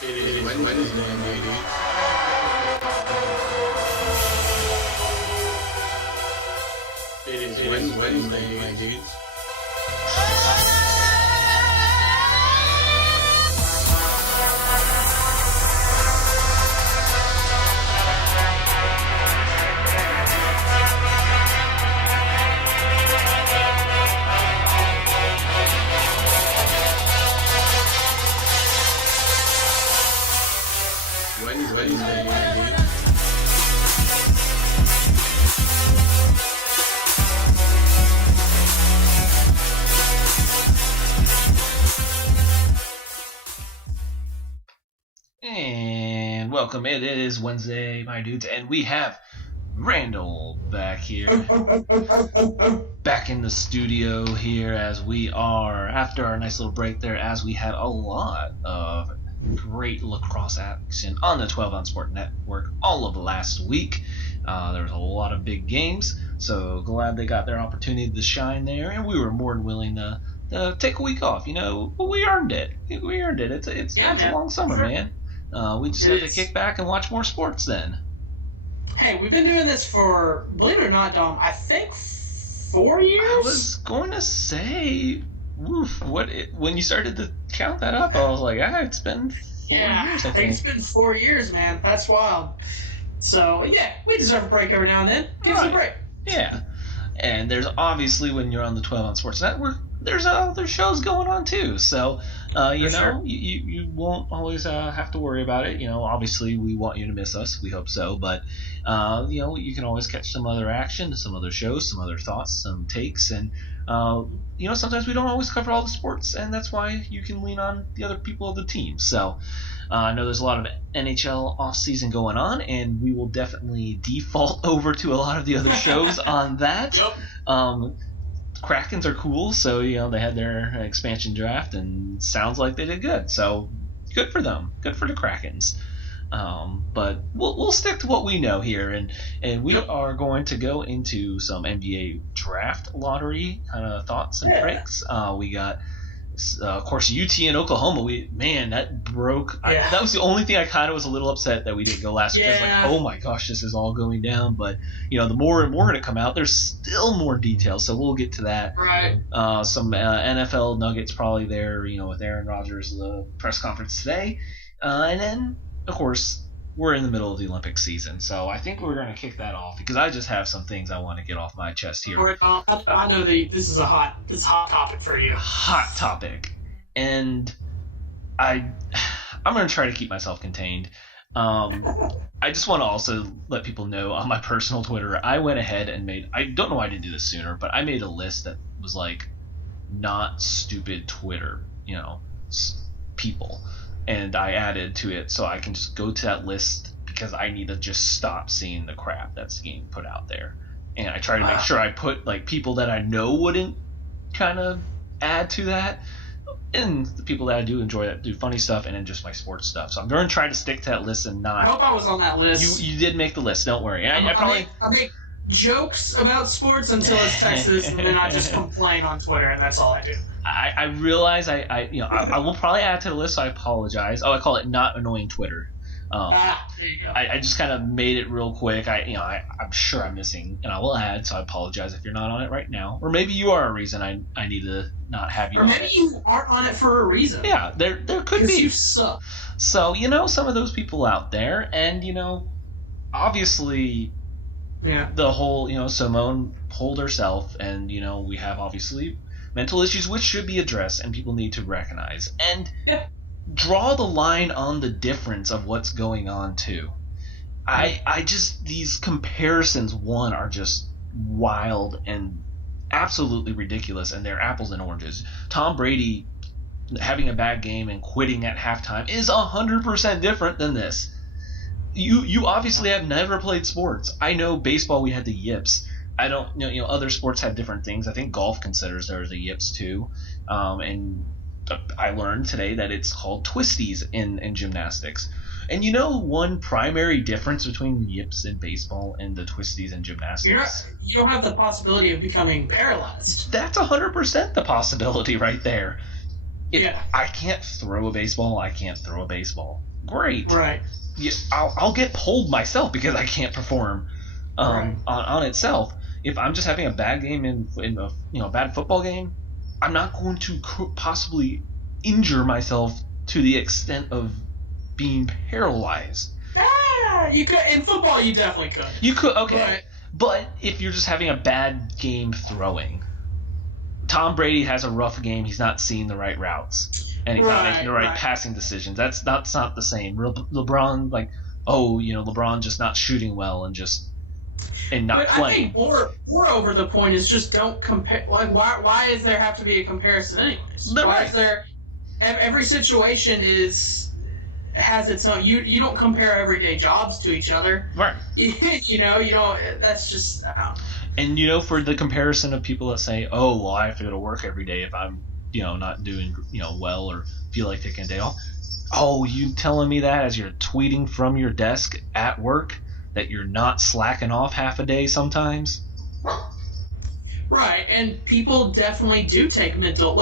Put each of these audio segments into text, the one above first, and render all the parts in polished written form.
It is Wednesday, my dudes. It is Wednesday, my dudes. Wednesday, my dudes. And welcome. It is Wednesday, my dudes, and we have Randall back here, back in the studio here as we are after our nice little break there, as we had a lot of great lacrosse action on the 12 on Sport Network all of last week. There was a lot of big games, so glad they got their opportunity to shine there, and we were more than willing to take a week off. You know, we earned it. We earned it. It's a long summer, man. We just have to kick back and watch more sports then. Hey, we've been doing this for, believe it or not, Dom, I think 4 years? I was going to say, when you started to count that up, I was like, it's been 4 years, I think it's been 4 years, man. That's wild. So, yeah, we deserve a break every now and then. Give us a break. Yeah. And there's obviously, when you're on the 12 on Sports Network, there's other shows going on too. So, you won't always have to worry about it. You know, obviously we want you to miss us. We hope so. But, you can always catch some other action, some other shows, some other thoughts, some takes. And, sometimes we don't always cover all the sports. And that's why you can lean on the other people of the team. So, I know there's a lot of NHL offseason going on, and we will definitely default over to a lot of the other shows on that. Yep. Krakens are cool, so they had their expansion draft, and sounds like they did good. So good for them, good for the Krakens. But we'll stick to what we know here, and we are going to go into some NBA draft lottery kind of thoughts and breaks. We got. Of course, UT and Oklahoma. That broke. Yeah. That was the only thing I kind of was a little upset that we didn't go last year. Yeah. Like, oh my gosh, this is all going down. But the more and more going to come out. There's still more details, so we'll get to that. Right. Some NFL nuggets probably there. With Aaron Rodgers, the press conference today, and then of course we're in the middle of the Olympic season, so I think we're going to kick that off because I just have some things I want to get off my chest here. I know this is a hot topic for you. Hot topic, and I'm going to try to keep myself contained. I just want to also let people know on my personal Twitter, I went ahead and I don't know why I didn't do this sooner, but I made a list that was like not stupid Twitter, people. And I added to it so I can just go to that list because I need to just stop seeing the crap that's getting put out there. And I try to make sure I put like people that I know wouldn't kind of add to that, and the people that I do enjoy that do funny stuff, and then just my sports stuff. So I'm going to try to stick to that list and not. I hope I was on that list. You did make the list. Don't worry. I make jokes about sports until it's Texas, and then I just complain on Twitter, and that's all I do. I realize I will probably add to the list, so I apologize. I call it not annoying Twitter. There you go. I just kind of made it real quick. I'm sure I'm missing, and I will add, so I apologize if you're not on it right now. Or maybe you are a reason I need to not have you on it. Or maybe you aren't on it for a reason. Yeah, there could be. Because you suck. So, some of those people out there, and, obviously the whole, Simone pulled herself, and, we have obviously mental issues which should be addressed and people need to recognize. And draw the line on the difference of what's going on too. I just, these comparisons, are just wild and absolutely ridiculous, and they're apples and oranges. Tom Brady having a bad game and quitting at halftime is 100% different than this. You obviously have never played sports. I know baseball, we had the yips. I don't, other sports have different things. I think golf considers there the yips too. And I learned today that it's called twisties in gymnastics. And one primary difference between the yips in baseball and the twisties in gymnastics? You don't have the possibility of becoming paralyzed. That's 100% the possibility right there. If Yeah. I can't throw a baseball, I can't throw a baseball. Great. Right. Yeah, I'll get pulled myself because I can't perform Right. on itself. If I'm just having a bad game in a bad football game, I'm not going to possibly injure myself to the extent of being paralyzed. You could in football. You definitely could. You could, okay, but if you're just having a bad game throwing, Tom Brady has a rough game. He's not seeing the right routes, and he's not making the right passing decisions. That's not the same. LeBron, LeBron just not shooting well and not But playing. I think moreover, the point is just don't compare. Like, why is there have to be a comparison anyways? Why is there? Every situation has its own. You don't compare everyday jobs to each other. Right. You don't. That's just. And for the comparison of people that say, "Oh, well, I have to go to work every day if I'm, not doing, well or feel like taking a day off." Oh, you telling me that as you're tweeting from your desk at work that you're not slacking off half a day sometimes? Right, and people definitely do take mental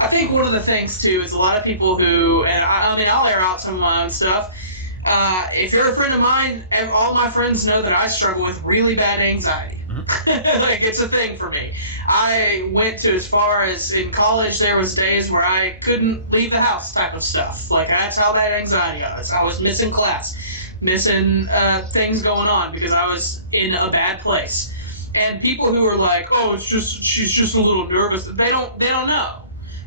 I think one of the things too is a lot of people who, and I'll air out some of my own stuff. If you're a friend of mine, all my friends know that I struggle with really bad anxiety. Mm-hmm. It's a thing for me. I went to as far as in college, there was days where I couldn't leave the house type of stuff. That's how bad anxiety was. I was missing class, missing things going on because I was in a bad place. And people who are like, "Oh, she's just a little nervous," they don't know.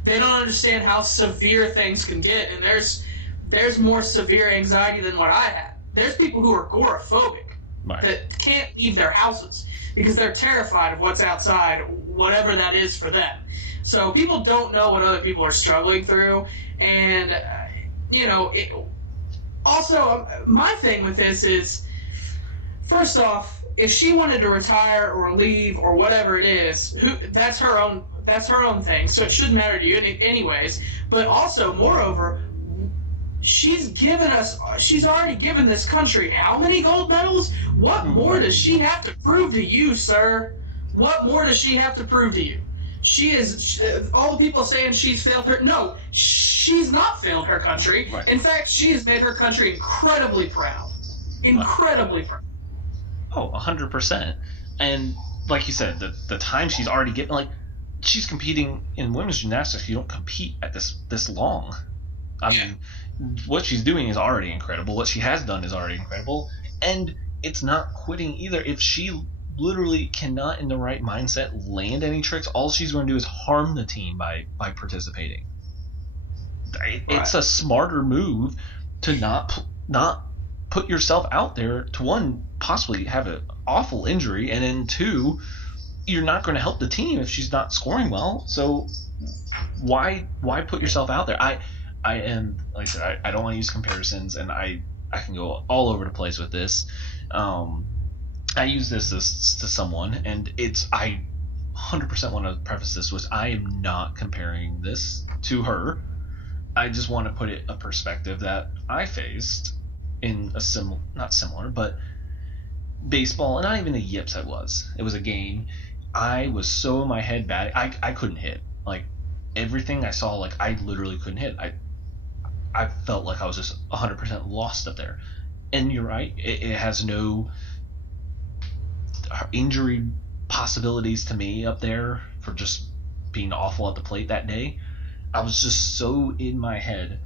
They don't understand how severe things can get, and there's more severe anxiety than what I had. There's people who are agoraphobic that can't leave their houses because they're terrified of what's outside, whatever that is for them. So people don't know what other people are struggling through, and also, my thing with this is, first off, if she wanted to retire or leave or whatever it is, that's her own thing. So it shouldn't matter to you anyways. But also, moreover, she's already given this country how many gold medals? What more does she have to prove to you, sir? What more does she have to prove to you? All the people saying she's failed her. No, she's not failed her country. Right. In fact, she has made her country incredibly proud. Incredibly proud. Oh, 100%. And like you said, the time she's already getting, she's competing in women's gymnastics. You don't compete at this long. I mean, what she's doing is already incredible. What she has done is already incredible. And it's not quitting either. If she literally cannot, in the right mindset, land any tricks, all she's going to do is harm the team by participating. It's a smarter move to not put yourself out there to, one, possibly have an awful injury, and then two, you're not going to help the team if she's not scoring well. So why put yourself out there? I am, like I said, I don't want to use comparisons, and I can go all over the place with this. I use this to someone, and I 100% want to preface this with, I am not comparing this to her. I just want to put it a perspective that I faced in a not similar, but baseball, and not even the yips it was a game. I was so in my head bad, I couldn't hit. Everything I saw, I literally couldn't hit. I felt like I was just 100% lost up there. And you're right, it has no injury possibilities to me up there for just being awful at the plate that day. I was just so in my head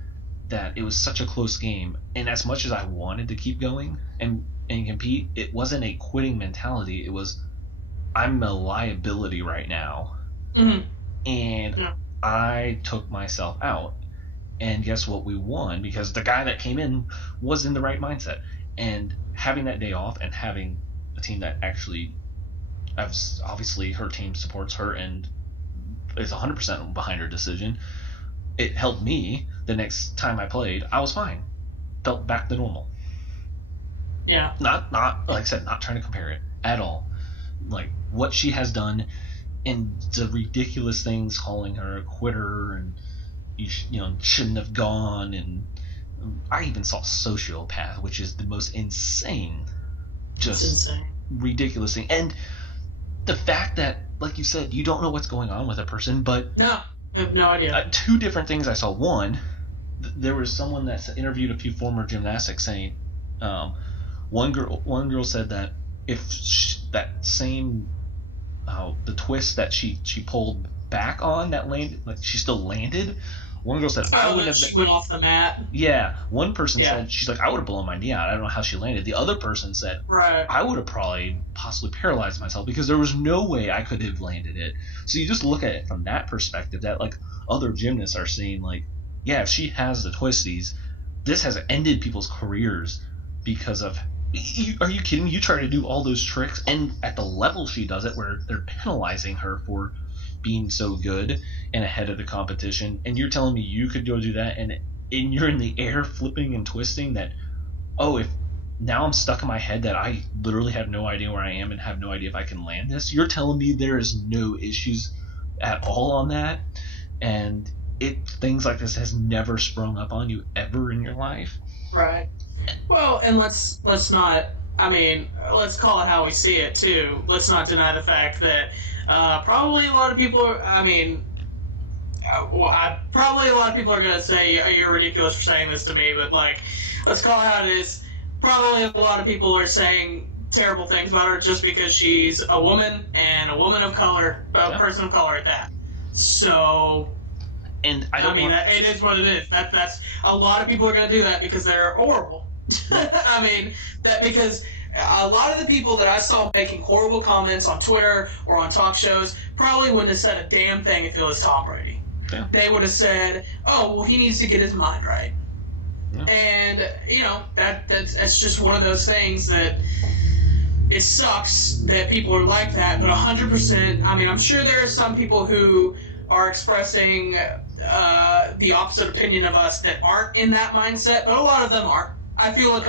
that it was such a close game, and as much as I wanted to keep going and compete, it wasn't a quitting mentality. It was, I'm a liability right now. Mm-hmm. And I took myself out, and guess what? We won because the guy that came in was in the right mindset. And having that day off and having a team that actually, obviously her team supports her and is 100% behind her decision, it helped me. The next time I played, I was fine. Felt back to normal. Yeah. Not like I said, not trying to compare it at all. What she has done, and the ridiculous things, calling her a quitter, and you shouldn't have gone, and I even saw sociopath, which is the most insane, ridiculous thing. And the fact that, like you said, you don't know what's going on with a person, but no. I have no idea. Two different things I saw. One, there was someone that interviewed a few former gymnastics saying, one girl said that if that same the twist that she pulled back on that landed, like she still landed. One girl said, I wouldn't have. She went off the mat. Yeah. One person said, she's like, I would have blown my knee out. I don't know how she landed. The other person said, right, I would have possibly paralyzed myself because there was no way I could have landed it. So you just look at it from that perspective that, like, other gymnasts are saying, like, yeah, if she has the twisties, this has ended people's careers because of. Are you kidding me? You try to do all those tricks, and at the level she does it, where they're penalizing her for being so good and ahead of the competition, and you're telling me you could go do that, and you're in the air flipping and twisting that, if now I'm stuck in my head that I literally have no idea where I am and have no idea if I can land this. You're telling me there is no issues at all on that, and things like this has never sprung up on you ever in your life. Right. Well, and let's not. I mean, let's call it how we see it too. Let's not deny the fact that probably a lot of people are. I mean, probably a lot of people are gonna say you're ridiculous for saying this to me, but like, let's call it how it is. Probably a lot of people are saying terrible things about her just because she's a woman and a woman of color, a person of color at that. So. And it is what it is. That's a lot of people are going to do that because they're horrible. I mean, that because a lot of the people that I saw making horrible comments on Twitter or on talk shows probably wouldn't have said a damn thing if it was Tom Brady. Yeah. They would have said, "Oh, well, he needs to get his mind right." Yeah. And that's just one of those things that it sucks that people are like that. But 100%. I mean, I'm sure there are some people who are expressing the opposite opinion of us that aren't in that mindset, but a lot of them are. I feel like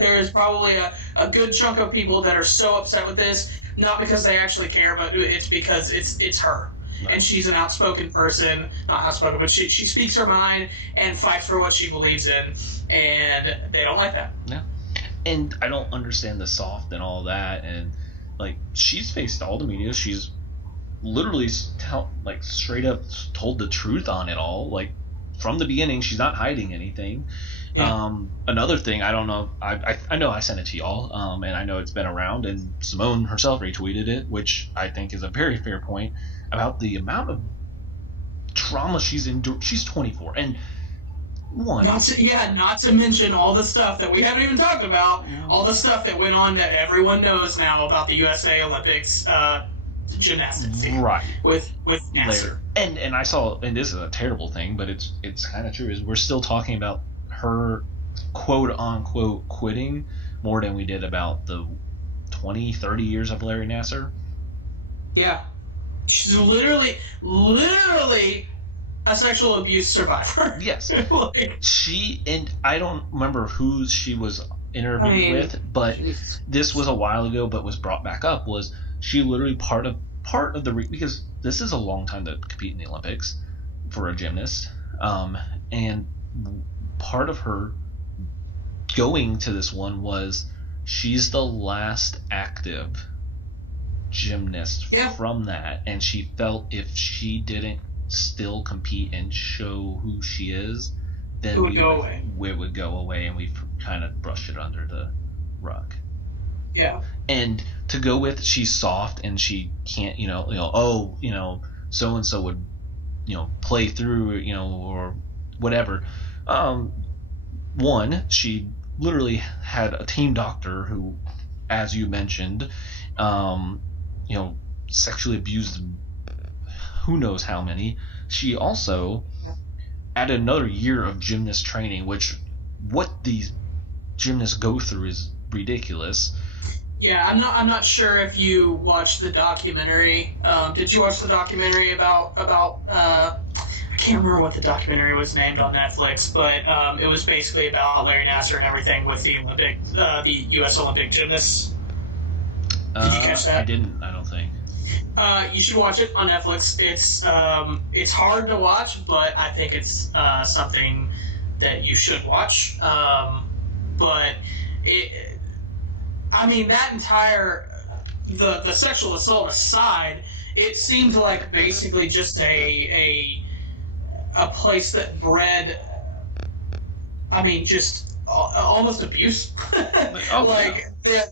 there is probably a good chunk of people that are so upset with this, not because they actually care, but it's because it's her. Right. And she's an outspoken person, not outspoken, but she speaks her mind and fights for what she believes in, and they don't like that. Yeah. And I don't understand the soft and all that, and like she's faced all the media, she's literally straight up told the truth on it all, like from the beginning. She's not hiding anything. Yeah. Another thing, I don't know, I know I sent it to y'all, and I know it's been around, and Simone herself retweeted it, which I think is a very fair point about the amount of trauma she's endured. She's 24, and not to mention all the stuff that we haven't even talked about, all the stuff that went on that everyone knows now about the USA Olympics gymnastics team, right? With Nasser. And I saw, and this is a terrible thing, but it's kind of true. Is we're still talking about her quote unquote quitting more than we did about the 20-30 years of Larry Nasser. Yeah, she's literally a sexual abuse survivor. Yes. She, and I don't remember who she was interviewed with, but this was a while ago, but was brought back up, was she literally part of because this is a long time to compete in the Olympics for a gymnast, and part of her going to this one was she's the last active gymnast from that, and she felt if she didn't still compete and show who she is, then it would go away, and we've kind of brushed it under the rug. Yeah. And to go with she's soft and she can't, so and so would, play through, or whatever. One, she literally had a team doctor who, as you mentioned, sexually abused who knows how many. She also added another year of gymnast training, which what these gymnasts go through is ridiculous. Yeah, I'm not sure if you watched the documentary. Did you watch the documentary about I can't remember what the documentary was named on Netflix, but it was basically about Larry Nasser and everything with the the U.S. Olympic gymnasts. Did you catch that? I didn't. I don't think. You should watch it on Netflix. It's hard to watch, but I think it's something that you should watch. But that entire the sexual assault aside, it seemed like basically just a place that bred, I mean, just almost abuse.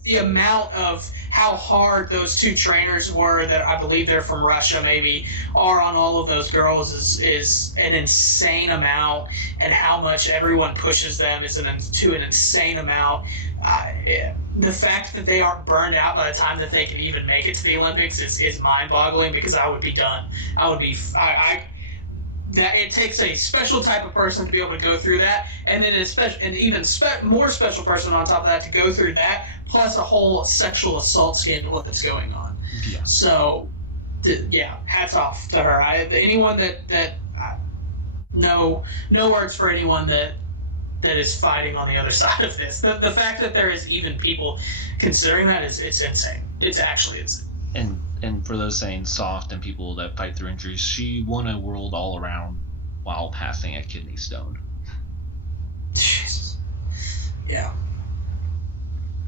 The amount of how hard those two trainers were, that I believe they're from Russia maybe, are on all of those girls is an insane amount, and how much everyone pushes them is to an insane amount. The fact that they aren't burned out by the time that they can even make it to the Olympics is mind-boggling, because I would be done. I would be that it takes a special type of person to be able to go through that, and then more special person on top of that to go through that, plus a whole sexual assault scandal that's going on. Yeah. So, hats off to her. Anyone no words for anyone that is fighting on the other side of this. The fact that there is even people considering that it's insane. It's actually insane. And for those saying soft and people that fight through injuries, she won a world all around while passing a kidney stone. Jesus. Yeah.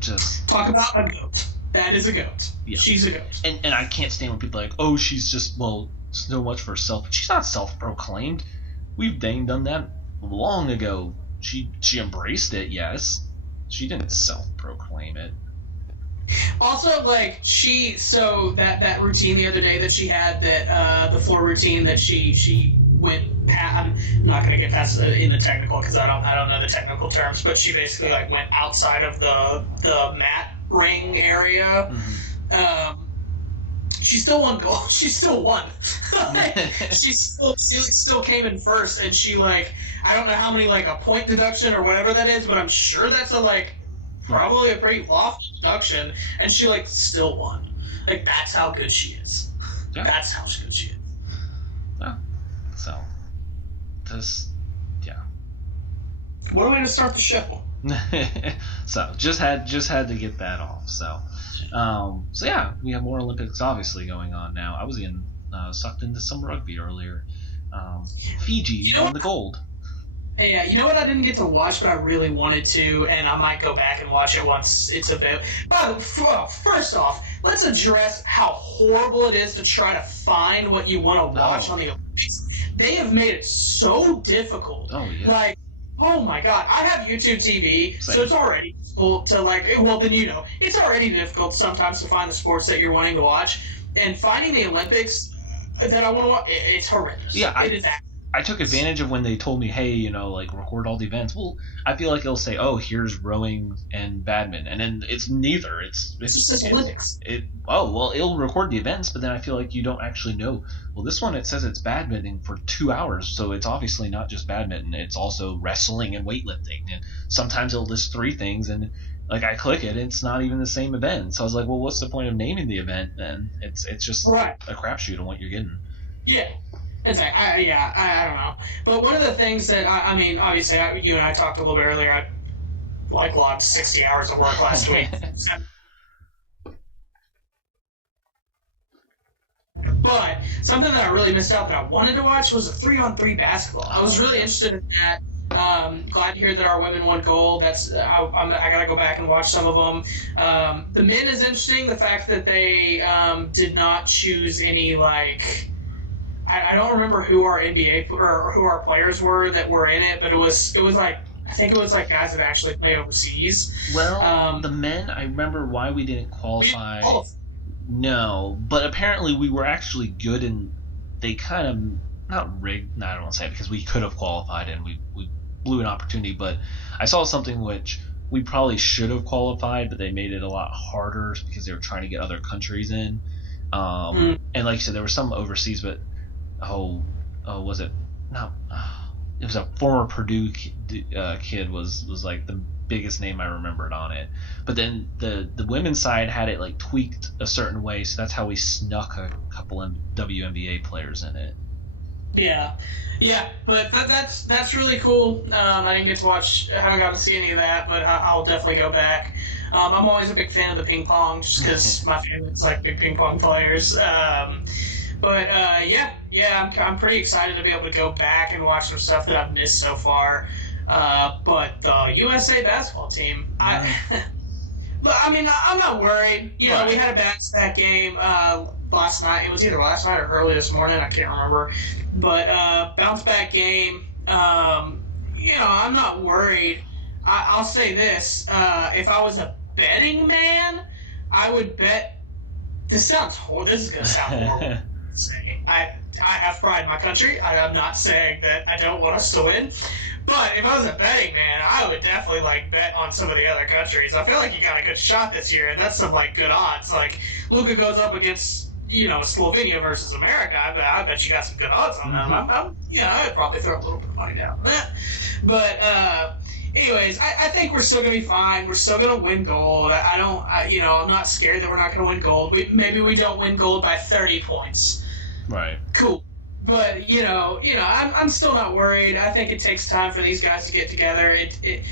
Just talk about a goat. That is a goat. Yeah. She's a goat. And I can't stand when people are like, oh, she's just, so much for herself. She's not self-proclaimed. We've done that long ago. She embraced it, yes. She didn't self-proclaim it. Also, that routine the other day that she had, that the floor routine that she went past, I'm not going to get past in the technical because I don't know the technical terms, but she basically went outside of the mat ring area. Mm-hmm. She still won gold. She still won. she still came in first, and she I don't know how many a point deduction or whatever that is, but I'm sure that's probably a pretty lofty deduction, and she still won. That's how good she is. Yeah. That's how good she is. Yeah. So, What a way to start the show. So just had to get that off. So yeah, we have more Olympics obviously going on now. I was getting sucked into some rugby earlier. Fiji won the gold. Yeah, you know what I didn't get to watch, but I really wanted to, and I might go back and watch it once it's available. First off, let's address how horrible it is to try to find what you want to watch on the Olympics. They have made it so difficult. Oh, yeah. Oh my God, I have YouTube TV, so it's already difficult to it's already difficult sometimes to find the sports that you're wanting to watch, and finding the Olympics that I want to watch, it's horrendous. Yeah, it is. I took advantage of when they told me, hey, record all the events. Well, I feel like it'll say, oh, here's rowing and badminton, and then it's neither. It's just Olympics. It'll record the events, but then I feel like you don't actually know. Well, this one, it says it's badminton for 2 hours, so it's obviously not just badminton. It's also wrestling and weightlifting, and sometimes it'll list 3 things, and I click it, and it's not even the same event. So I was like, well, what's the point of naming the event then? It's just a crapshoot on what you're getting. Yeah. It's I don't know. But one of the things that, obviously, you and I talked a little bit earlier, I logged 60 hours of work last week. But something that I really missed out that I wanted to watch was a 3-on-3 basketball. I was really interested in that. Glad to hear that our women won gold. I got to go back and watch some of them. The men is interesting. The fact that they did not choose any, I don't remember who our NBA or who our players were that were in it, but it was I think it was guys that actually play overseas. Well, the men, I remember why we didn't qualify. No, but apparently we were actually good, and they kind of not rigged. No, I don't want to say it because we could have qualified and we blew an opportunity. But I saw something which we probably should have qualified, but they made it a lot harder because they were trying to get other countries in. And like you said, there were some overseas, but. Was it not? It was a former Purdue kid was the biggest name I remembered on it. But then the women's side had it tweaked a certain way, so that's how we snuck a couple of WNBA players in it. Yeah, but that's really cool. I didn't get to watch. I haven't got to see any of that, but I'll definitely go back. I'm always a big fan of the ping pong, just because my family's big ping pong players. But I'm pretty excited to be able to go back and watch some stuff that I've missed so far. But the USA basketball team, I'm not worried. We had a back-to-back game last night. It was either last night or early this morning. I can't remember. But bounce back game. I'm not worried. I'll say this: if I was a betting man, I would bet. This is gonna sound horrible. I have pride in my country. I'm not saying that I don't want us to win. But if I was a betting man, I would definitely bet on some of the other countries. I feel like you got a good shot this year, and that's some good odds. Luka goes up against Slovenia versus America. I bet you got some good odds on them. I'd probably throw a little bit of money down on that. But anyways, I think we're still gonna be fine. We're still gonna win gold. I'm not scared that we're not gonna win gold. Maybe we don't win gold by 30 points. Right. Cool. But I'm still not worried. I think it takes time for these guys to get together. It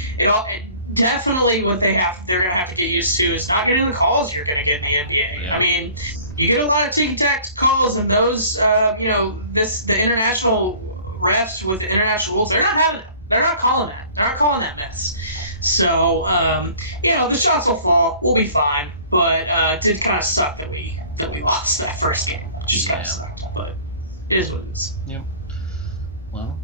definitely what they're gonna have to get used to is not getting the calls you're gonna get in the NBA. Yeah. I mean, you get a lot of ticky-tack calls, and those the international refs with the international rules, they're not having it. They're not calling that. They're not calling that mess. So the shots will fall. We'll be fine. But it did kind of suck that we lost that first game. It just kind of sucked, but. It is what it is. Yep. Well,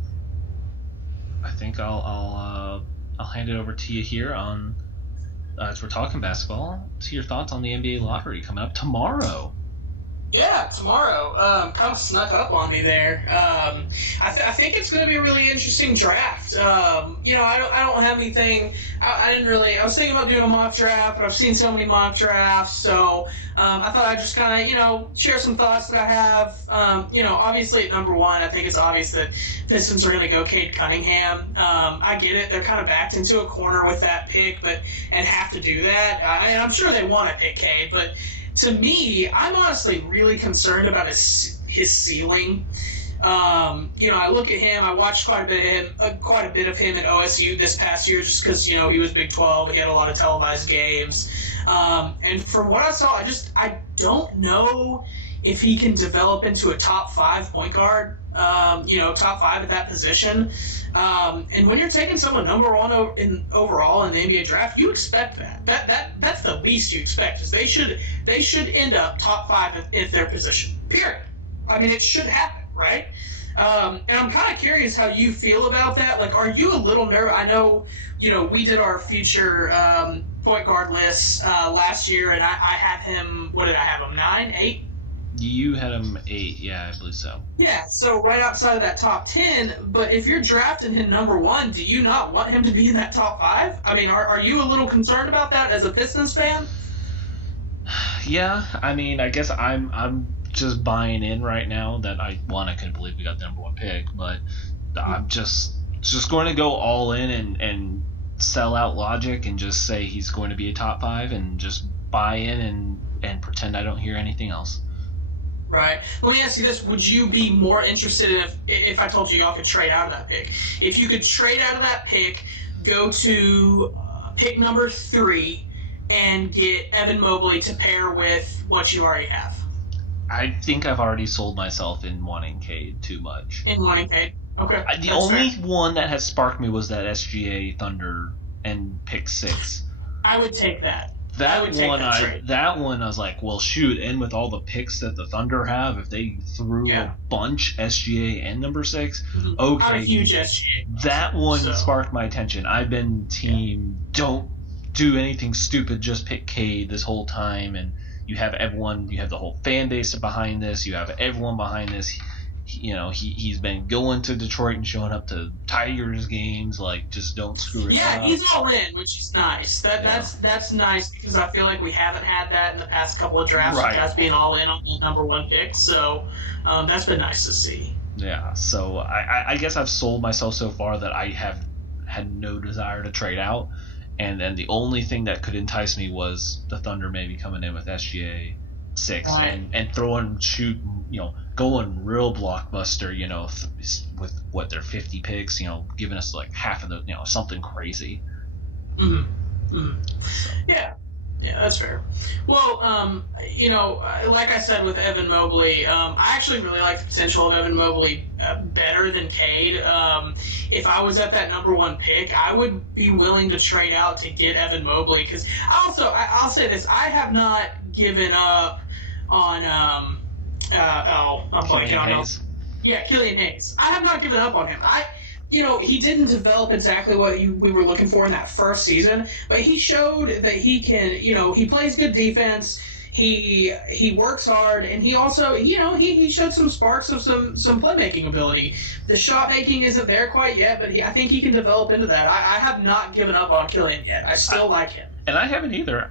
I think I'll hand it over to you here on as we're talking basketball. To your thoughts on the NBA lottery coming up tomorrow. Yeah, tomorrow. Kind of snuck up on me there. I think it's going to be a really interesting draft. I don't have anything. I didn't really. I was thinking about doing a mock draft, but I've seen so many mock drafts, so I thought I'd just kind of share some thoughts that I have. Obviously at number one, I think it's obvious that Pistons are going to go Cade Cunningham. I get it; they're kind of backed into a corner with that pick, and have to do that. I'm sure they want to pick Cade, but. To me, I'm honestly really concerned about his ceiling. I look at him. I watched quite a bit of him at OSU this past year, just because he was Big 12. He had a lot of televised games, and from what I saw, I don't know if he can develop into a top 5 point guard. Top 5 at that position. And when you're taking someone number one overall in the NBA draft, you expect that. That's the least you expect. Is they should end up top 5 at their position. Period. I mean, it should happen, right? And I'm kind of curious how you feel about that. Are you a little nervous? I know, we did our future point guard list last year, and I had him. What did I have him? 9, 8. You had him 8, yeah, I believe so. Yeah, so right outside of that top 10, but if you're drafting him number 1, do you not want him to be in that top 5? I mean, are you a little concerned about that as a Pistons fan? Yeah, I mean, I guess I'm just buying in right now that I couldn't believe we got the number 1 pick, but I'm just going to go all in and sell out logic and just say he's going to be a top 5 and just buy in and pretend I don't hear anything else. Right. Let me ask you this. Would you be more interested if I told you y'all could trade out of that pick? If you could trade out of that pick, go to pick number 3, and get Evan Mobley to pair with what you already have? I think I've already sold myself in wanting Cade too much. In wanting Cade? Okay. The only one that has sparked me was that SGA Thunder and pick 6. I would take that. That one I was like, well, shoot, and with all the picks that the Thunder have, if they threw a bunch, SGA and number 6, okay. I'm a huge SGA. That one sparked my attention. I've been team, don't do anything stupid, just pick Cade this whole time, and you have everyone, you have the whole fan base behind this, you have everyone behind this. He's been going to Detroit and showing up to Tigers games. Just don't screw it up. Yeah, he's all in, which is nice. That's nice because I feel like we haven't had that in the past couple of drafts. Right. Guys being all in on the number 1 pick, so that's been nice to see. Yeah, so I guess I've sold myself so far that I have had no desire to trade out, and then the only thing that could entice me was the Thunder maybe coming in with SGA 6 and throwing going real blockbuster, with what their 50 picks, giving us half of the, something crazy. Yeah, that's fair. Well, like I said with Evan Mobley, I actually really like the potential of Evan Mobley better than Cade. If I was at that number 1 pick, I would be willing to trade out to get Evan Mobley because I'll say this: I have not given up on I'm blanking on him. Hayes. Yeah, Killian Hayes. I have not given up on him. He didn't develop exactly what we were looking for in that first season, but he showed that he can, he plays good defense. He works hard, and he also, he showed some sparks of some playmaking ability. The shot making isn't there quite yet, but I think he can develop into that. I have not given up on Killian yet. I still like him. And I haven't either.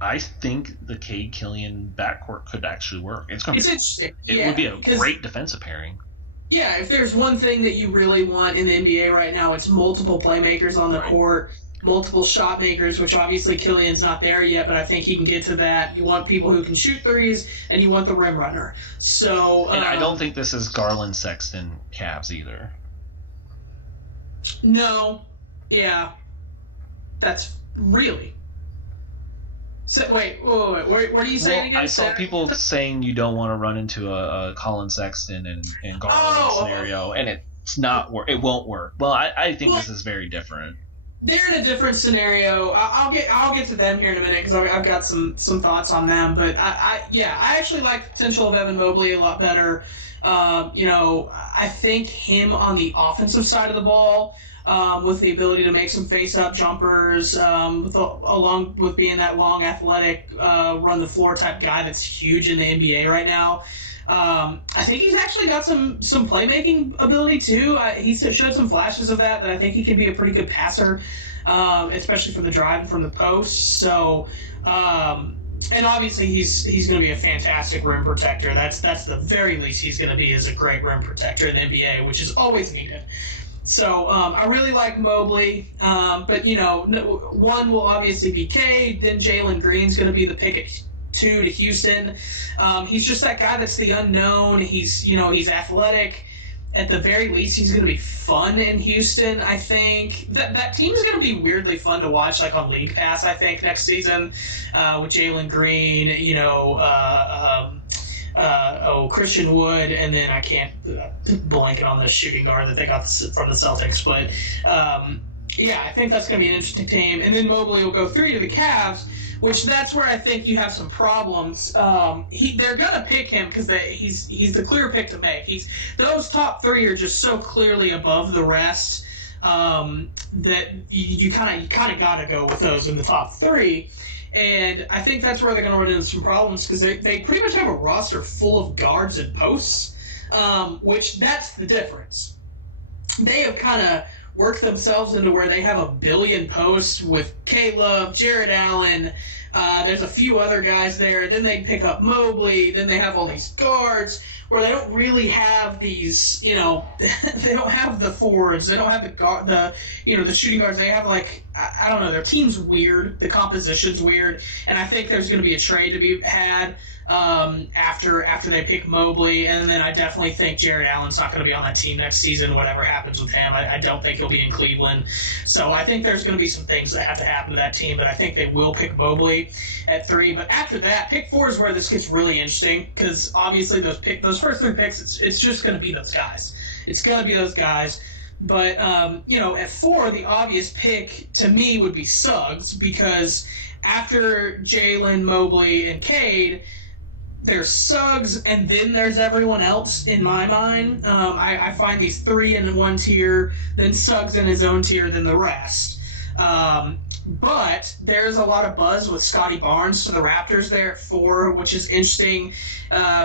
I think the Cade Killian backcourt could actually work. It's interesting. It would be a great defensive pairing. Yeah, if there's one thing that you really want in the NBA right now, it's multiple playmakers on the court, multiple shot makers, which obviously Killian's not there yet, but I think he can get to that. You want people who can shoot threes, and you want the rim runner. So, and I don't think this is Garland Sexton Cavs either. No. Yeah. That's really... So, wait, what are you saying again? I saw people saying you don't want to run into a Colin Sexton and Garland scenario, and it's not it won't work. Well, I think this is very different. They're in a different scenario. I'll get to them here in a minute because I've got some thoughts on them. But I actually like the potential of Evan Mobley a lot better. I think him on the offensive side of the ball. With the ability to make some face-up jumpers, along with being that long, athletic, run-the-floor type guy that's huge in the NBA right now. I think he's actually got some playmaking ability, too. He showed some flashes of that I think he can be a pretty good passer, especially from the drive and from the post. So, and obviously he's going to be a fantastic rim protector. That's the very least he's going to be, is a great rim protector in the NBA, which is always needed. So I really like Mobley, but one will obviously be Cade. Then Jalen Green's going to be the pick at 2 to Houston. He's just that guy that's the unknown. He's athletic. At the very least, he's going to be fun in Houston. I think that team's going to be weirdly fun to watch, like on League Pass. I think next season with Jalen Green, Christian Wood, and then I can't blank on the shooting guard that they got from the Celtics. But, I think that's going to be an interesting team. And then Mobley will go 3 to the Cavs, which that's where I think you have some problems. They're going to pick him because he's the clear pick to make. Those top 3 are just so clearly above the rest that you kind of got to go with those in the top 3. And I think that's where they're going to run into some problems because they pretty much have a roster full of guards and posts, which that's the difference. They have kind of worked themselves into where they have a billion posts with Caleb, Jared Allen. There's a few other guys there. Then they pick up Mobley. Then they have all these guards where they don't really have these, they don't have the forwards. They don't have the shooting guards. They have I don't know. Their team's weird. The composition's weird. And I think there's going to be a trade to be had after they pick Mobley. And then I definitely think Jared Allen's not going to be on that team next season, whatever happens with him. I don't think he'll be in Cleveland. So I think there's going to be some things that have to happen to that team, but I think they will pick Mobley at 3. But after that, pick 4 is where this gets really interesting because obviously those first 3 picks, it's just going to be those guys. It's going to be those guys. But, at 4, the obvious pick to me would be Suggs because after Jalen, Mobley, and Cade, there's Suggs, and then there's everyone else in my mind. I find these 3 in one tier, then Suggs in his own tier, then the rest. But there's a lot of buzz with Scotty Barnes to the Raptors there at 4, which is interesting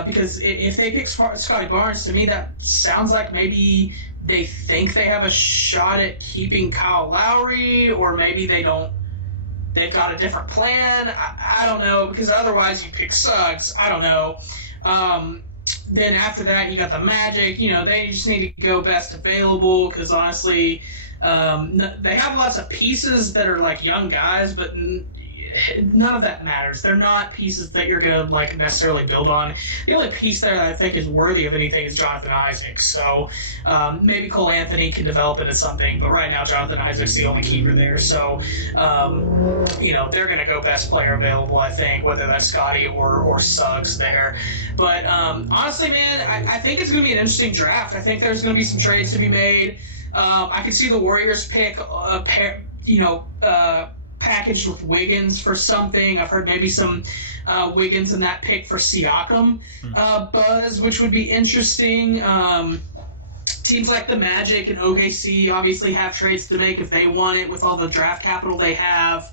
because if they pick Scotty Barnes, to me that sounds like maybe they think they have a shot at keeping Kyle Lowry, or maybe they don't. They've got a different plan. I don't know, because otherwise you pick Suggs. I don't know. Then after that, you got the Magic. They just need to go best available because honestly, they have lots of pieces that are like young guys, but none of that matters. They're not pieces that you're going to necessarily build on. The only piece there that I think is worthy of anything is Jonathan Isaac. So maybe Cole Anthony can develop into something, but right now Jonathan Isaac's the only keeper there. So they're going to go best player available, I think, whether that's Scotty or Suggs there. But honestly, man, I think it's going to be an interesting draft. I think there's going to be some trades to be made. I could see the Warriors pick packaged with Wiggins for something. I've heard maybe some Wiggins in that pick for Siakam buzz, which would be interesting. Teams like the Magic and OKC obviously have trades to make if they want it with all the draft capital they have.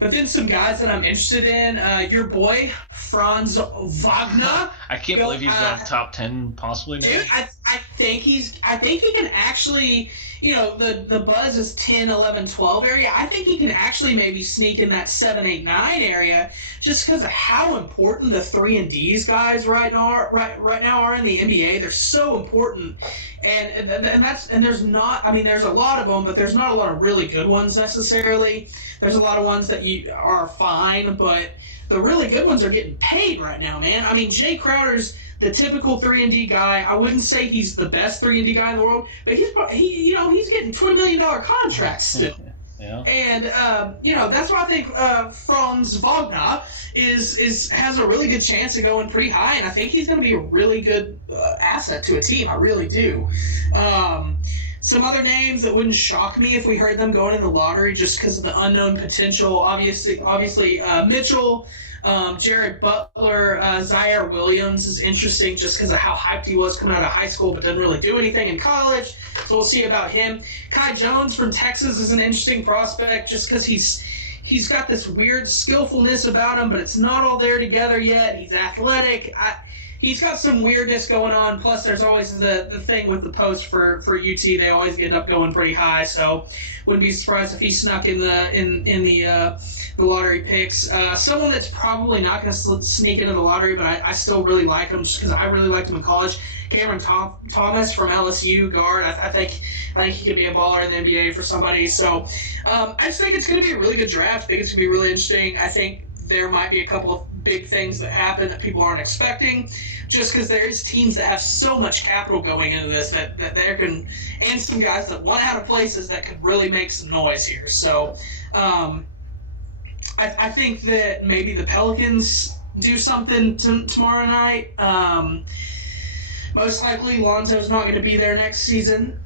But then some guys that I'm interested in, your boy, Franz Wagner. I can't believe he's top 10 possibly now. Dude, I think he can actually, the buzz is 10, 11, 12 area. I think he can actually maybe sneak in that 7, 8, 9 area just because of how important the 3 and D's guys right now are in the NBA. They're so important. And there's not, there's a lot of them, but there's not a lot of really good ones necessarily. There's a lot of ones that are fine, but the really good ones are getting paid right now, man. Jay Crowder's the typical 3 and D guy. I wouldn't say he's the best 3 and D guy in the world, but he's getting $20 million contracts still. Yeah. And that's why I think Franz Wagner has a really good chance of going pretty high, and I think he's going to be a really good asset to a team. I really do. Some other names that wouldn't shock me if we heard them going in the lottery just because of the unknown potential. Obviously, Mitchell, Jared Butler, Zaire Williams is interesting just because of how hyped he was coming out of high school but didn't really do anything in college. So we'll see about him. Kai Jones from Texas is an interesting prospect just because he's got this weird skillfulness about him, but it's not all there together yet. He's athletic. He's got some weirdness going on. Plus, there's always the thing with the post for UT. They always end up going pretty high. So, wouldn't be surprised if he snuck in the lottery picks. Someone that's probably not going to sneak into the lottery, but I still really like him just because I really liked him in college. Cameron Thomas from LSU, guard. I think he could be a baller in the NBA for somebody. So, I just think it's going to be a really good draft. I think it's going to be really interesting. I think there might be a couple of big things that happen that people aren't expecting just because there's teams that have so much capital going into this that and some guys that want out of places that could really make some noise here. So I think that maybe the Pelicans do something tomorrow night. Most likely Lonzo's not going to be there next season.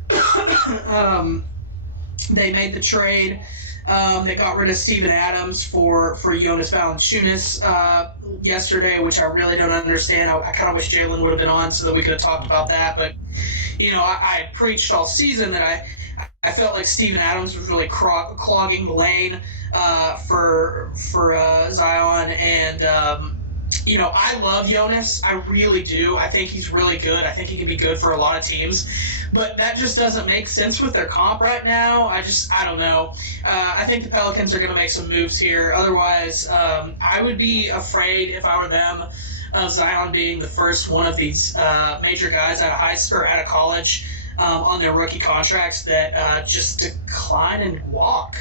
They made the trade. They got rid of Steven Adams for Jonas Valanciunas yesterday, which I really don't understand. I kind of wish Jalen would have been on so that we could have talked about that. But, I preached all season that I felt like Steven Adams was really clogging the lane for Zion. And, I love Jonas. I really do. I think he's really good. I think he can be good for a lot of teams. But that just doesn't make sense with their comp right now. I don't know. I think the Pelicans are going to make some moves here. Otherwise, I would be afraid if I were them of Zion being the first one of these major guys out of college on their rookie contracts that just decline and walk.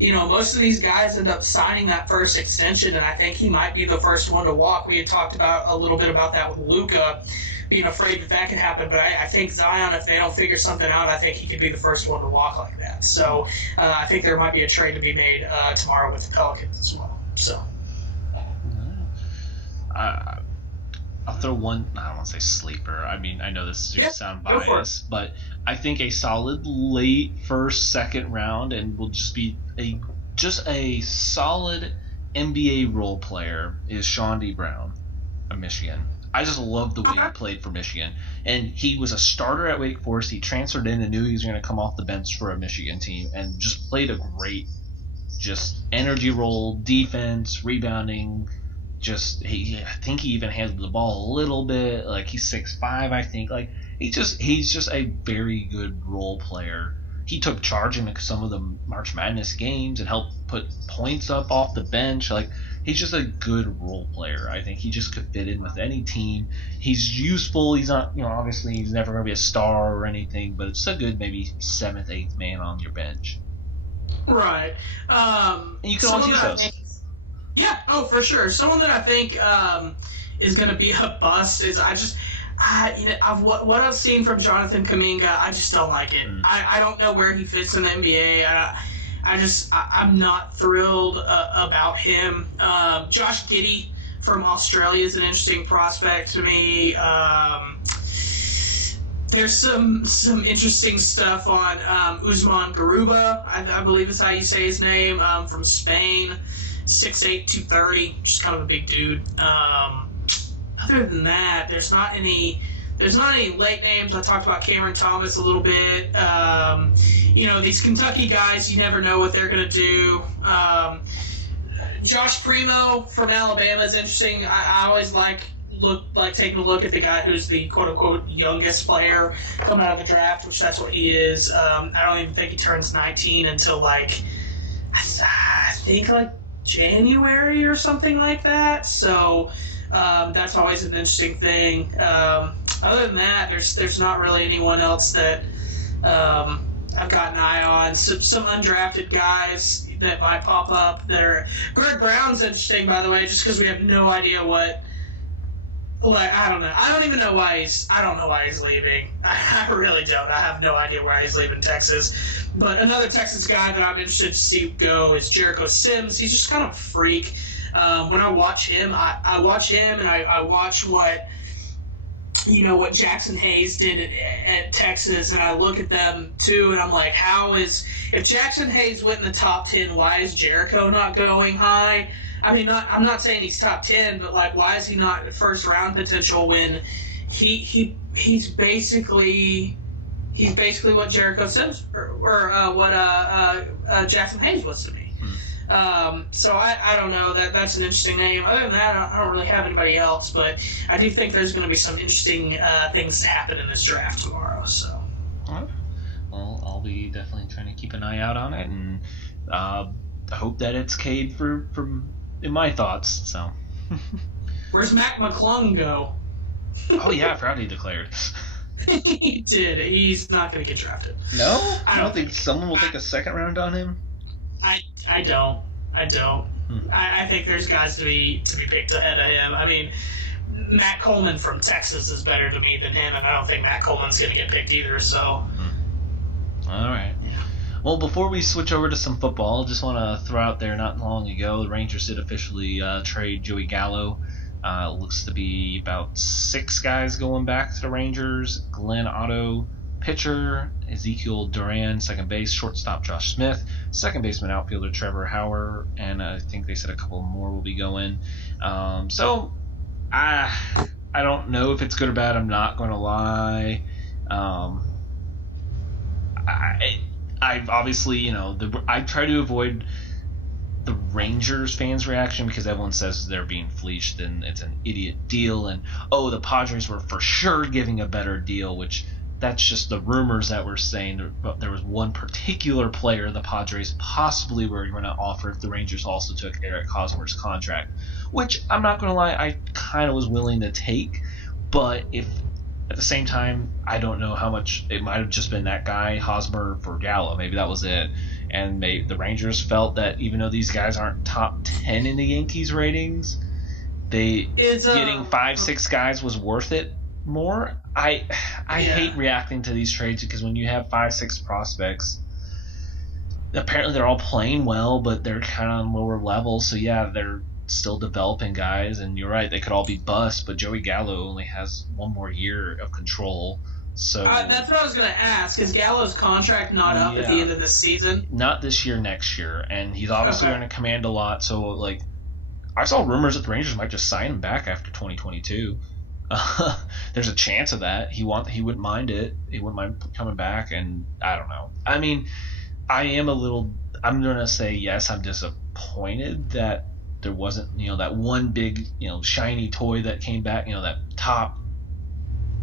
Most of these guys end up signing that first extension, and I think he might be the first one to walk. We had talked about a little bit about that with Luka, being afraid that can happen. But I think Zion, if they don't figure something out, I think he could be the first one to walk like that. So I think there might be a trade to be made tomorrow with the Pelicans as well. So I'll throw one. I don't want to say sleeper. I know this is going to sound biased, but I think a solid late first, second round, and will just be a solid NBA role player is Sean D. Brown of Michigan. I just love the way he played for Michigan, and he was a starter at Wake Forest. He transferred in and knew he was going to come off the bench for a Michigan team, and just played a great, just energy role, defense, rebounding. I think he even handled the ball a little bit. Like, he's 6'5", I think. Like, he's just a very good role player. He took charge in some of the March Madness games and helped put points up off the bench. Like, he's just a good role player. I think he just could fit in with any team. He's useful. He's not, obviously he's never going to be a star or anything, but it's a good maybe 7th, 8th man on your bench. Right. And you can always use those. Yeah, for sure. Someone that I think is going to be a bust is what I've seen from Jonathan Kuminga, I just don't like it. I don't know where he fits in the NBA. I'm not thrilled about him. Josh Giddey from Australia is an interesting prospect to me. There's some interesting stuff on Usman Garuba, I believe is how you say his name, from Spain, 6'8", 230, just kind of a big dude. Other than that, there's not any late names. I talked about Cameron Thomas a little bit. These Kentucky guys, you never know what they're going to do. Josh Primo from Alabama is interesting. I always like taking a look at the guy who's the quote-unquote youngest player coming out of the draft, which that's what he is. I don't even think he turns 19 until, I think, January or something like that. So that's always an interesting thing. Other than that, there's not really anyone else that I've got an eye on. Some undrafted guys that might pop up. Greg Brown's interesting, by the way, just because we have no idea what. I don't know. I don't even know why he's leaving. I really don't. I have no idea why he's leaving Texas. But another Texas guy that I'm interested to see go is Jericho Sims. He's just kind of a freak. When I watch him, I watch him and I watch what Jackson Hayes did at Texas, and I look at them too, and I'm like, if Jackson Hayes went in the top 10, why is Jericho not going high? I mean, I'm not saying he's top 10, but why is he not first round potential when he's basically what Jericho Sims or what Jackson Hayes was to me. So I don't know. That's an interesting name. Other than that, I don't really have anybody else, but I do think there's going to be some interesting things to happen in this draft tomorrow. So. All right. Well, I'll be definitely trying to keep an eye out on it, and I hope that it's Cade in my thoughts. So. Where's Mac McClung go? Oh yeah, I forgot he declared. He did. He's not going to get drafted. No, I don't think someone will take a second round on him. I don't. I think there's guys to be picked ahead of him. I mean, Matt Coleman from Texas is better to me than him, and I don't think Matt Coleman's going to get picked either. So. All right. Yeah. Well, before we switch over to some football, just want to throw out there, not long ago, the Rangers did officially trade Joey Gallo. Looks to be about 6 guys going back to the Rangers. Glenn Otto, pitcher. Ezekiel Duran, second base. Shortstop Josh Smith. Second baseman, outfielder Trevor Hauer. And I think they said a couple more will be going. So I don't know if it's good or bad. I'm not going to lie. I've obviously, I try to avoid the Rangers fans' reaction because everyone says they're being fleeced and it's an idiot deal, and the Padres were for sure giving a better deal, which that's just the rumors that we're saying. There was one particular player the Padres possibly were going to offer if the Rangers also took Eric Hosmer's contract, which I'm not going to lie, I kind of was willing to take, but if at the same time, I don't know how much. It might have just been that guy, Hosmer, for Gallo. Maybe that was it. And the Rangers felt that even though these guys aren't top 10 in the Yankees ratings, getting 5-6 guys was worth it more. I hate reacting to these trades because when you have 5-6 prospects, apparently they're all playing well, but they're kind of on lower levels. So yeah, they're still developing guys, and you're right, they could all be bust, but Joey Gallo only has one more year of control. So that's what I was going to ask. Is Gallo's contract not up at the end of this season? Not this year, next year, and he's obviously going to command a lot. So I saw rumors that the Rangers might just sign him back after 2022. There's a chance of that. He wouldn't mind it. He wouldn't mind coming back, and I don't know. I mean, I'm going to say yes, I'm disappointed that there wasn't, that one big, shiny toy that came back, that top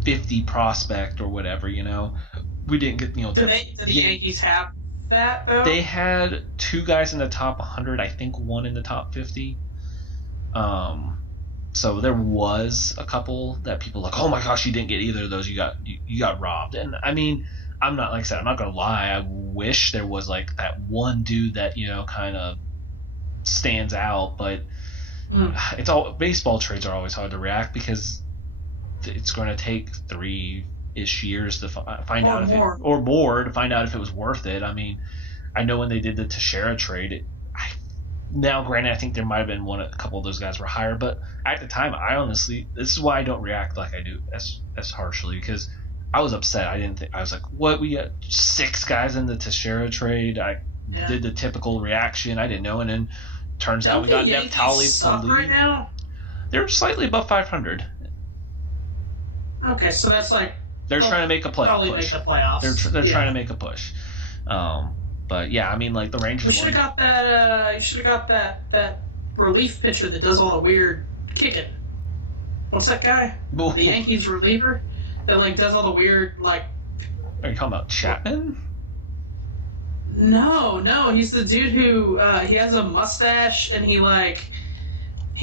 50 prospect or whatever, We didn't get, Do the Yankees have that, though? They had 2 guys in the top 100, I think 1 in the top 50. So there was a couple that people were like, oh my gosh, you didn't get either of those, you got robbed. And I mean, I'm not, like I said, I'm not going to lie, I wish there was that one dude that, kind of stands out, but it's all baseball trades are always hard to react because it's going to take 3-ish years to find out if or more to find out if it was worth it. I mean, I know when they did the Teixeira trade, now granted I think there might have been a couple of those guys were higher, but at the time I honestly, this is why I don't react like I do as harshly, because I was upset. I didn't think. I was like, what? We got 6 guys in the Teixeira trade. I did the typical reaction. I didn't know, and then turns out we got Neftali to leave. Right now? They're slightly above 500. Okay, so that's like they're trying to make a playoff probably push. make the playoffs. They're trying to make a push. But yeah, I mean, like the Rangers. We should have got that. You should have got that relief pitcher that does all the weird kicking. What's that guy? The Yankees reliever that like does all the weird like. Are you talking about Chapman? No, he's the dude who he has a mustache and he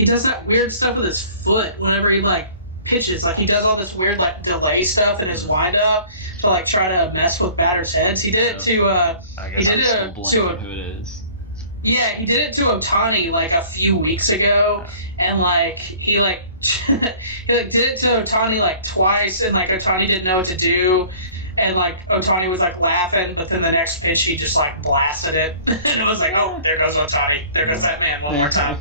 does that weird stuff with his foot whenever he like pitches. Like he does all this weird like delay stuff in his windup to like try to mess with batters' heads. He did it to I guess he did I'm it still to blanking who it is. yeah, he did it to Ohtani like a few weeks ago, and like he like he like did it to Ohtani like twice, and like Ohtani didn't know what to do, and like Ohtani was like laughing, but then the next pitch he just like blasted it, and it was like, oh, there goes Ohtani, there goes that man one more time.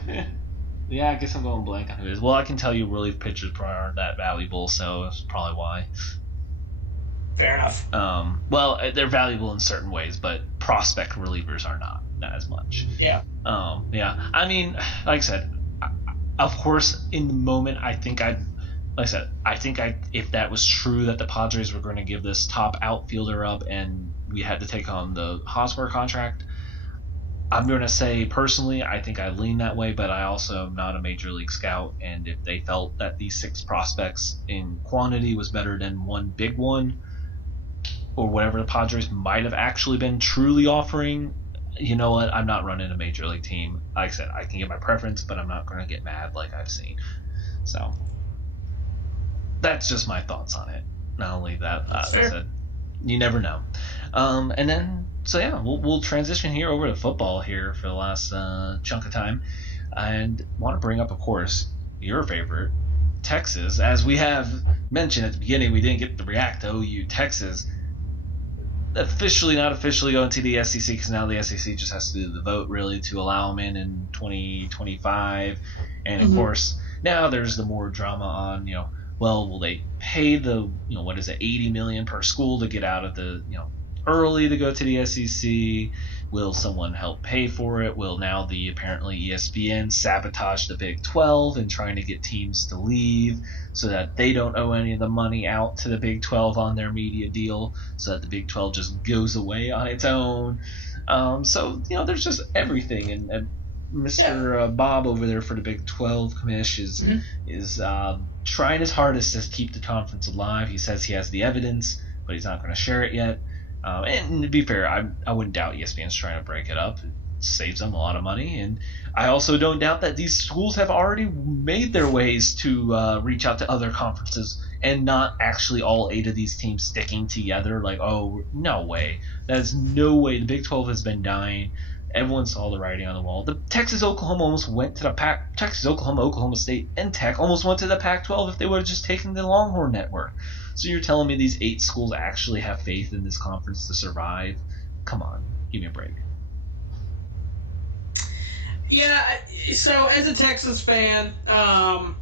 Yeah, I guess I'm going blank on who it is. Well, I can tell you relief pitchers probably aren't that valuable, so that's probably why. Fair enough. Well, they're valuable in certain ways, but prospect relievers are not as much. Yeah. Yeah. I mean, like I said, of course, in the moment, I think if that was true that the Padres were going to give this top outfielder up and we had to take on the Hosmer contract, I'm going to say personally, I think I lean that way, but I also am not a major league scout, and if they felt that these 6 prospects in quantity was better than one big one, or whatever the Padres might have actually been truly offering, you know what? I'm not running a major league team. Like I said, I can get my preference, but I'm not going to get mad like I've seen. So that's just my thoughts on it. Not only that, as I said, you never know. And then, so yeah, we'll transition here over to football here for the last chunk of time, and want to bring up, of course, your favorite, Texas. As we have mentioned at the beginning, we didn't get to react to OU Texas. Officially, not officially going to the SEC, because now the SEC just has to do the vote really to allow them in 2025, and of course now there's the more drama on, you know, well, will they pay the, you know, what is it, $80 million per school to get out of the, you know, early to go to the SEC? Will someone help pay for it? Will now the apparently ESPN sabotage the Big 12 and trying to get teams to leave so that they don't owe any of the money out to the Big 12 on their media deal, so that the Big 12 just goes away on its own? So, you know, there's just everything, and Mr. Bob over there for the Big 12 commish is trying his hardest to keep the conference alive. He says he has the evidence, but he's not going to share it yet. And to be fair, I wouldn't doubt ESPN's trying to break it up. It saves them a lot of money. And I also don't doubt that these schools have already made their ways to reach out to other conferences, and not actually all 8 of these teams sticking together. Like, oh, no way. There's no way. The Big 12 has been dying. Everyone saw the writing on the wall. The Texas-Oklahoma almost went to the Pac. Texas-Oklahoma, Oklahoma State, and Tech almost went to the Pac-12 if they would have just taken the Longhorn Network. So you're telling me these 8 schools actually have faith in this conference to survive? Come on, give me a break. Yeah, so as a Texas fan, I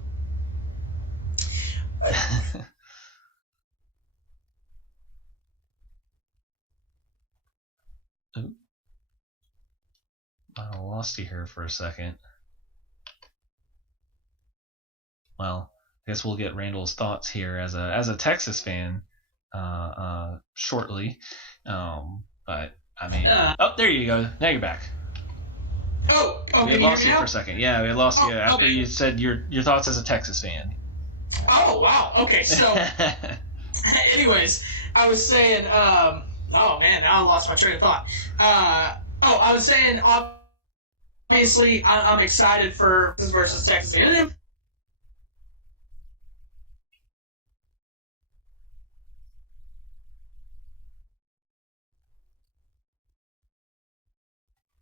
lost you here for a second. Well, I guess we'll get Randall's thoughts here as a Texas fan shortly. But I mean, oh, there you go. Now you're back. Oh, We can lost you you hear me for a second. Yeah, we lost you after okay. you said your thoughts as a Texas fan. Oh, wow. Okay, so, anyways, I was saying, oh man, now I lost my train of thought. I was saying, obviously, I'm excited for this versus Texas A&M.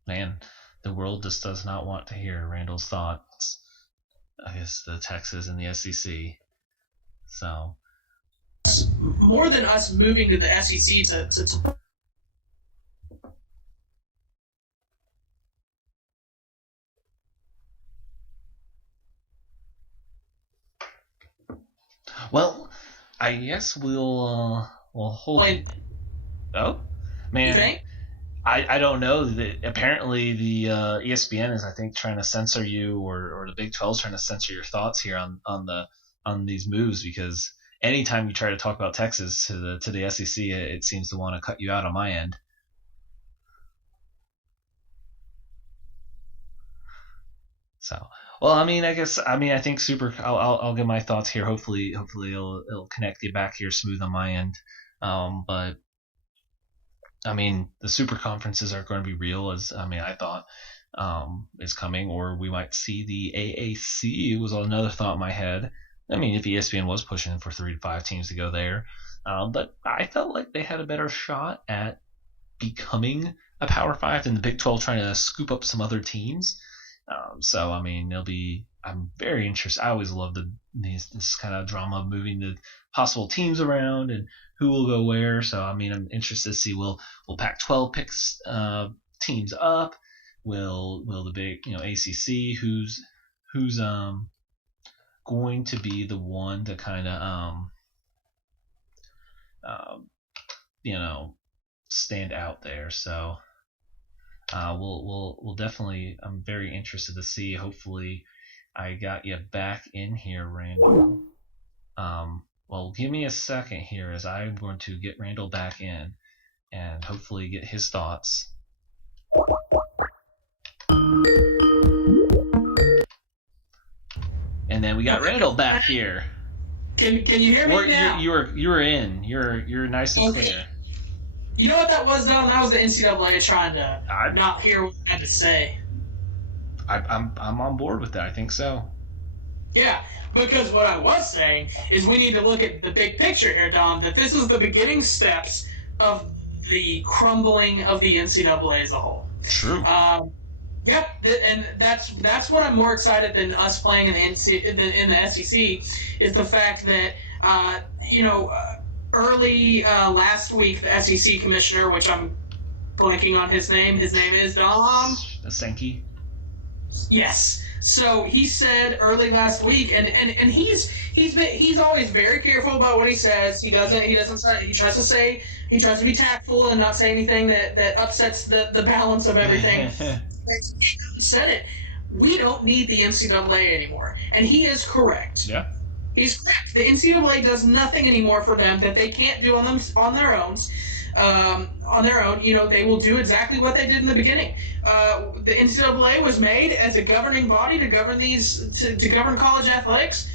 Man, the world just does not want to hear Randall's thoughts. I guess the Texas and the SEC. So More than us moving to the SEC to well, I guess we'll hold. Wait, Oh, man. you think? I don't know. Apparently, the ESPN is, I think, trying to censor you, or the Big 12 is trying to censor your thoughts here on these moves, because anytime you try to talk about Texas to the SEC, it seems to want to cut you out on my end. So, well, I mean, I think I'll give my thoughts here. Hopefully it'll connect you back here smooth on my end. But I mean, the super conferences are going to be real, I thought is coming, or we might see the AAC. It was another thought in my head. I mean, if ESPN was pushing for 3 to 5 teams to go there, but I felt like they had a better shot at becoming a Power 5 than the Big 12 trying to scoop up some other teams. So I mean, I'm very interested. I always love this kind of drama of moving the possible teams around and who will go where. So I mean, I'm interested to see will Pac-12 picks teams up? Will the big ACC who's going to be the one to kind of stand out there? So we'll definitely. I'm very interested to see. Hopefully, I got you back in here, Randall. Well, give me a second here as I'm going to get Randall back in and hopefully get his thoughts. And then we got Randall back here. Can you hear me now? You were in. You're nice and clear. You know what that was, Don? That was the NCAA trying to not hear what I had to say. I'm on board with that. I think so. Yeah, because what I was saying is we need to look at the big picture here, Don, that this is the beginning steps of the crumbling of the NCAA as a whole. True. Yeah, and that's what I'm more excited than us playing in the SEC is the fact that early last week the SEC commissioner, which I'm blanking on his name is Dom Sankey. Yes. So he said early last week, and he's always very careful about what he says. He tries to be tactful and not say anything that upsets the balance of everything. He said it. We don't need the NCAA anymore, and he is correct. Yeah. He's correct. The NCAA does nothing anymore for them that they can't do on their own. They will do exactly what they did in the beginning. The NCAA was made as a governing body to govern to govern college athletics.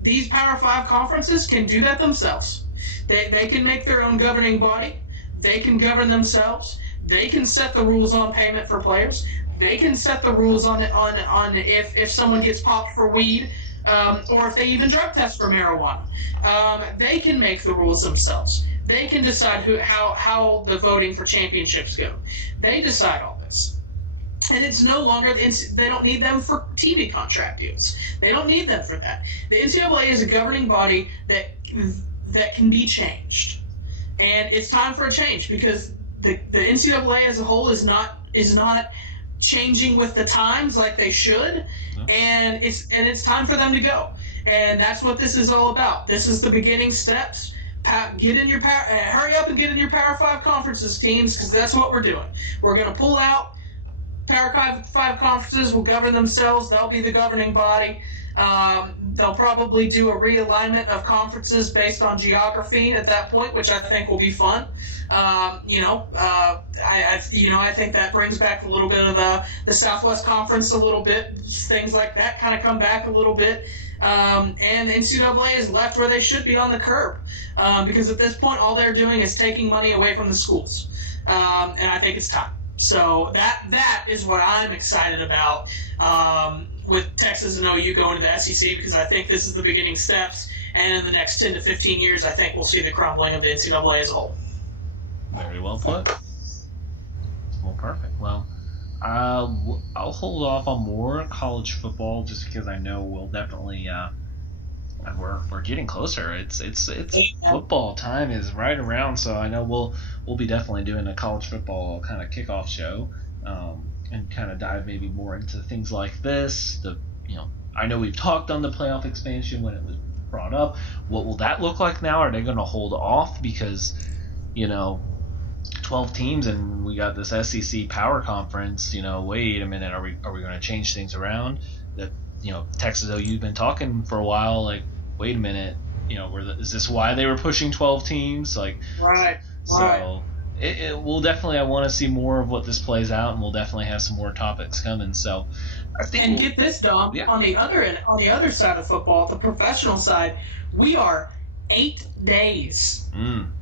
These Power 5 conferences can do that themselves. They can make their own governing body. They can govern themselves. They can set the rules on payment for players. They can set the rules on if someone gets popped for weed. Or if they even drug test for marijuana. They can make the rules themselves. They can decide how the voting for championships go. They decide all this. And it's no longer, they don't need them for TV contract deals. They don't need them for that. The NCAA is a governing body that can be changed. And it's time for a change because the NCAA as a whole is not changing with the times like they should, and it's time for them to go. And that's what this is all about. This is the beginning steps. Hurry up and get in your Power 5 conferences, teams, because that's what we're doing. We're going to pull out. Power 5 conferences will govern themselves. They'll be the governing body. They'll probably do a realignment of conferences based on geography at that point, which I think will be fun. I think that brings back a little bit of the Southwest Conference a little bit. Things like that kind of come back a little bit. And the NCAA is left where they should be, on the curb. Because at this point, all they're doing is taking money away from the schools. And I think it's time. So that is what I'm excited about with Texas and OU going to the SEC, because I think this is the beginning steps. And in the next 10 to 15 years, I think we'll see the crumbling of the NCAA as a whole. Very well put. Well, perfect. Well, I'll hold off on more college football just because I know we'll definitely we're getting closer. It's football time is right around, so I know we'll be definitely doing a college football kind of kickoff show, and kind of dive maybe more into things like this. I know we've talked on the playoff expansion when it was brought up. What will that look like now? Are they going to hold off because, 12 teams and we got this SEC power conference? Wait a minute, are we going to change things around? That Texas OU's been talking for a while. Like, wait a minute, is this why they were pushing 12 teams? Like, right. So it will definitely. I want to see more of what this plays out, and we'll definitely have some more topics coming. So I think. And get this, Dom. Yeah. On the other end, on the other side of football, the professional side, we are 8 days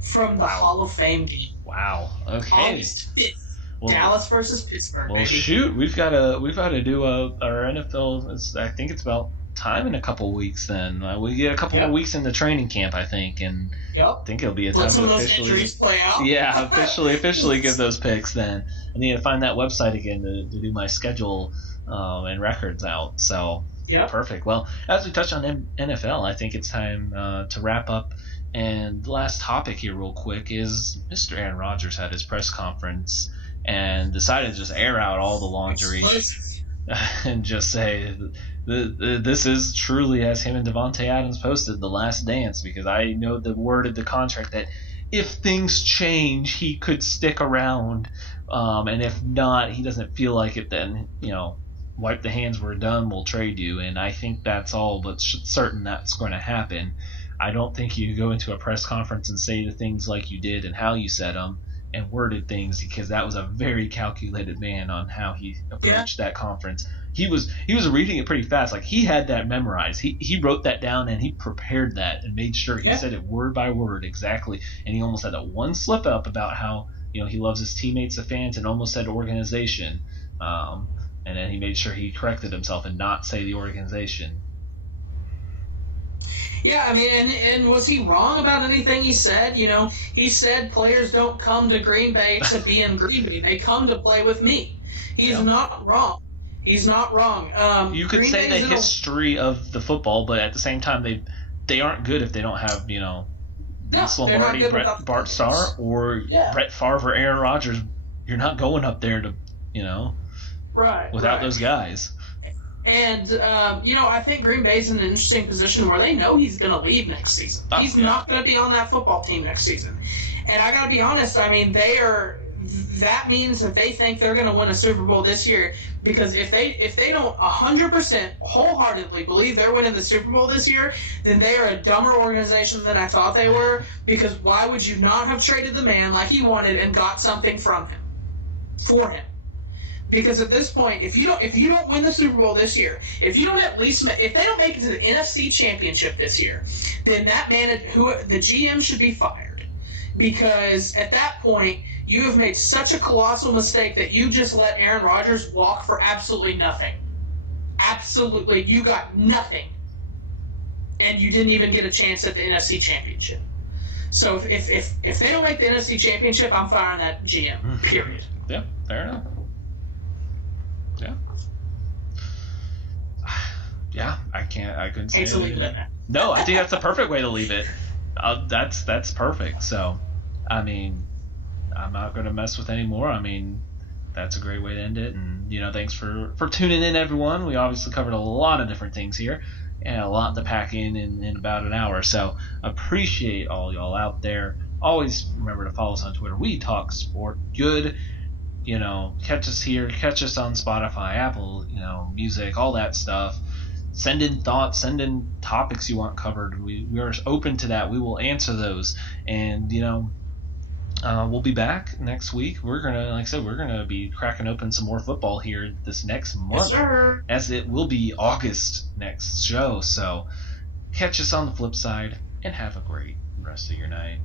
from the Hall of Fame game. Wow. Okay. August 5th. Well, Dallas versus Pittsburgh. Well, baby. shoot, we've got to do our NFL. I think it's about time in a couple weeks. Then we get a couple more weeks in the training camp, I think, and I think it'll be a time Let some to of those officially. injuries play out. Yeah, officially give those picks. Then I need to find that website again to do my schedule and records out. So perfect. Well, as we touched on NFL, I think it's time to wrap up. And the last topic here, real quick, is Mr. Aaron Rodgers had his press conference and decided to just air out all the laundry and just say this is truly, as him and Devontae Adams posted, the last dance, because I know the word of the contract that if things change, he could stick around, and if not, he doesn't feel like it, then, wipe the hands, we're done, we'll trade you. And I think that's all but certain that's going to happen. I don't think you go into a press conference and say the things like you did and how you said them and worded things, because that was a very calculated man on how he approached that conference. He was reading it pretty fast. Like, he had that memorized. He wrote that down and he prepared that and made sure he said it word by word exactly. And he almost had that one slip up about how he loves his teammates, the fans, and almost said organization. And then he made sure he corrected himself and not say the organization. Yeah, I mean, and was he wrong about anything he said? He said players don't come to Green Bay to be in Green Bay. They come to play with me. He's not wrong. He's not wrong. You could Green say Bay's the history of the football, but at the same time, they aren't good if they don't have, Vince Lombardi, Bart Starr, or Brett Favre or Aaron Rodgers. You're not going up there to, without those guys. And, I think Green Bay's in an interesting position where they know he's going to leave next season. He's not going to be on that football team next season. And I got to be honest, I mean, that means that they think they're going to win a Super Bowl this year, because if they don't 100% wholeheartedly believe they're winning the Super Bowl this year, then they are a dumber organization than I thought they were, because why would you not have traded the man like he wanted and got something from him, for him? Because at this point, if you don't win the Super Bowl this year, if they don't make it to the NFC Championship this year, then that man, the GM, should be fired. Because at that point, you have made such a colossal mistake that you just let Aaron Rodgers walk for absolutely nothing. Absolutely, you got nothing, and you didn't even get a chance at the NFC Championship. So if they don't make the NFC Championship, I'm firing that GM. Period. Yeah, fair enough. Yeah, I couldn't say it. No, I think that's the perfect way to leave it. That's perfect. So, I mean, I'm not going to mess with any more. I mean, that's a great way to end it. And, thanks for tuning in, everyone. We obviously covered a lot of different things here and a lot to pack in about an hour. So, appreciate all y'all out there. Always remember to follow us on Twitter. We Talk Sport Good. Catch us here, catch us on Spotify, Apple, music, all that stuff. Send in thoughts, send in topics you want covered. We are open to that. We will answer those. And, we'll be back next week. We're going to be cracking open some more football here this next month. Yes, sir. As it will be August next show. So catch us on the flip side and have a great rest of your night.